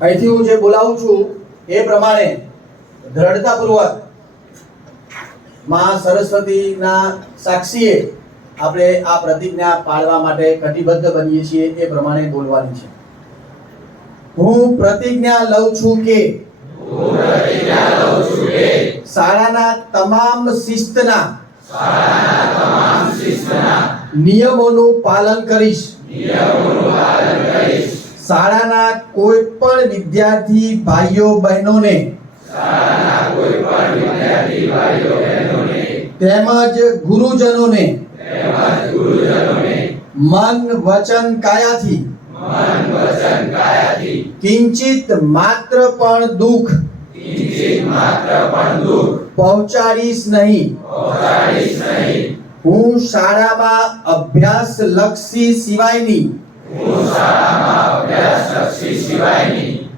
અહીંથી હું જે બોલાવું છું એ પ્રમાણે દ્રઢતાપૂર્વકમાં સરસ્વતીના સાક્ષીએ આપણે આ પ્રતિજ્ઞા પાળવા માટે કટિબદ્ધ બનીએ છીએ એ પ્રમાણે બોલવાની છે. હું પ્રતિજ્ઞા લઉં છું કે શાળાના તમામ શિસ્તના નિયમોનું પાલન કરીશ. શાળાના કોઈ પણ વિદ્યાર્થી ભાઈઓ બહેનોને તેમજ ગુરુજનોને મન વચન કાયાથી કિંચિત માત્ર પણ દુઃખ પહોંચાડીશ નહીં. હું શાળામાં અભ્યાસ લક્ષી સિવાયની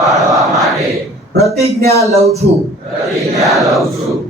પાળવા માટે પ્રતિજ્ઞા લઉં છું.